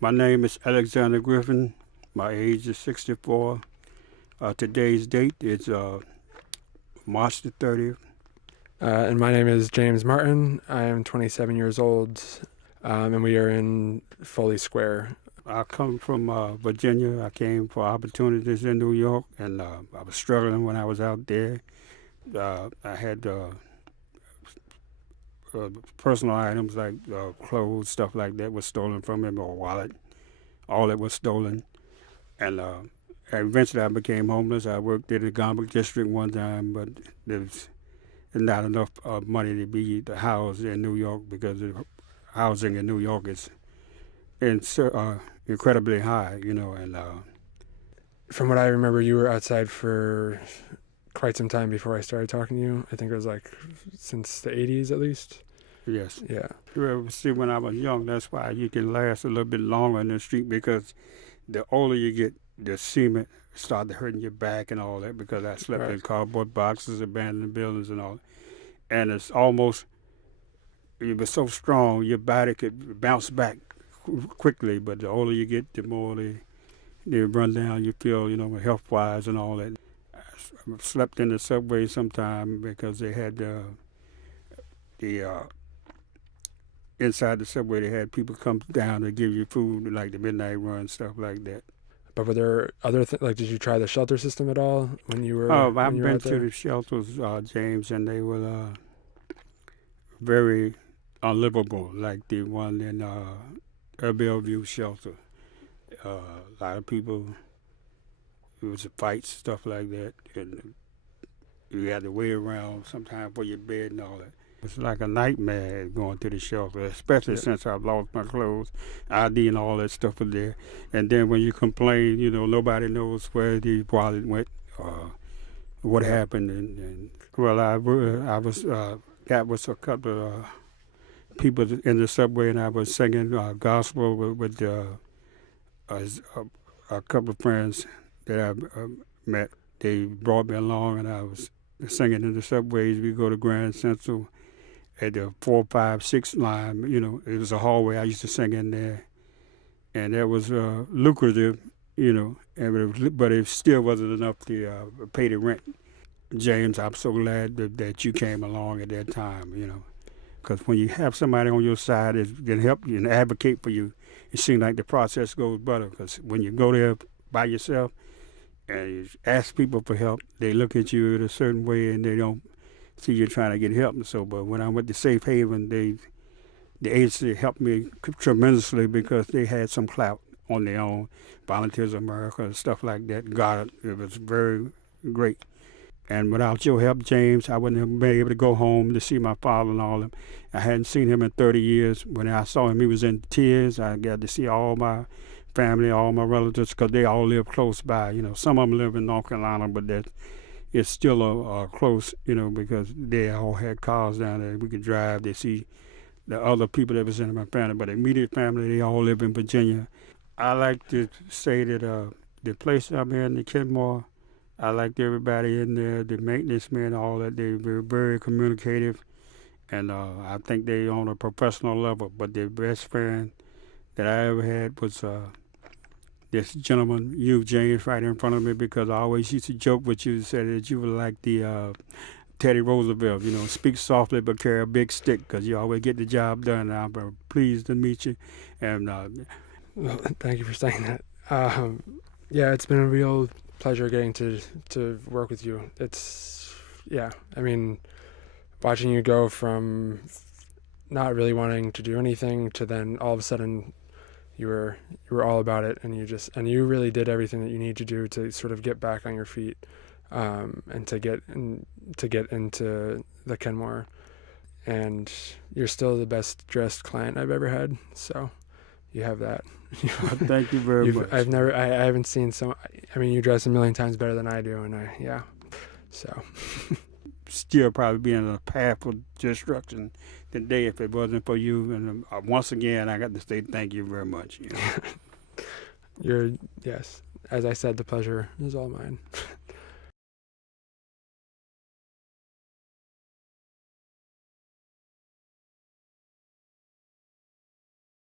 My name is Alexander Griffin. My age is 64. Today's date is March the 30th. And my name is James Martin. I am 27 years old, and we are in Foley Square. I come from Virginia. I came for opportunities in New York, and I was struggling when I was out there. I had personal items like clothes, stuff like that was stolen from me, or wallet. All that was stolen. And eventually I became homeless. I worked in the Goddard District one time, but there's not enough money to be housed in New York because the housing in New York is incredibly high, and From what I remember, you were outside for quite some time before I started talking to you. I think it was like since the 80s at least. yes. Yeah. See, when I was young, that's why you can last a little bit longer in the street, because the older you get, the cement started hurting your back and all that, because I slept in cardboard boxes, abandoned buildings and all. And it's almost, you were so strong, your body could bounce back quickly, but the older you get, the more they run down you feel, health-wise and all that. I slept in the subway sometime because they had inside the subway, they had people come down to give you food, like the midnight run, stuff like that. But were there other things, like did you try the shelter system at all when you were I've when you were been out to there? the shelters, James, and they were very unlivable, like the one in Bellevue shelter. A lot of people, it was fights, stuff like that, and you had to wait around sometime for your bed and all that. It's like a nightmare going to the shelter, especially since I've lost my clothes, ID and all that stuff was there. And then when you complain, nobody knows where the wallet went, what happened. And well, I was got with a couple of people in the subway, and I was singing gospel with a couple of friends that I met. They brought me along, and I was singing in the subways. We go to Grand Central at the 4, 5, 6 line. It was a hallway. I used to sing in there, and that was lucrative, but it still wasn't enough to pay the rent. James, I'm so glad that you came along at that time, because when you have somebody on your side that can help you and advocate for you, it seems like the process goes better, because when you go there by yourself and you ask people for help, they look at you in a certain way and they don't see you trying to get help. And so, but when I went to Safe Haven, the agency helped me tremendously because they had some clout on their own, Volunteers of America and stuff like that. Goddard, it was very great. And without your help, James, I wouldn't have been able to go home to see my father and all of them. I hadn't seen him in 30 years. When I saw him, he was in tears. I got to see all my family, all my relatives, because they all live close by. Some of them live in North Carolina, but it's still a close, because they all had cars down there. We could drive. They see the other people that was in my family, but immediate family, they all live in Virginia. I like to say that the place I'm in, the Kenmore, I liked everybody in there, the maintenance men, all that. They were very communicative, and I think they on a professional level. But the best friend that I ever had was this gentleman, you, James, right in front of me, because I always used to joke with you, said that you were like the Teddy Roosevelt, speak softly but carry a big stick, because you always get the job done. And I'm pleased to meet you. And Well, thank you for saying that. Yeah, it's been a real pleasure getting to work with you. Watching you go from not really wanting to do anything to then all of a sudden you were all about it, and you really did everything that you need to do to sort of get back on your feet, and to get into the Kenmore. And you're still the best dressed client I've ever had, so you have that. thank you very much. I haven't seen you dress a million times better than I do, and so. Still probably be in a path of destruction today if it wasn't for you. And once again, I got to say thank you very much. Yes. As I said, the pleasure is all mine.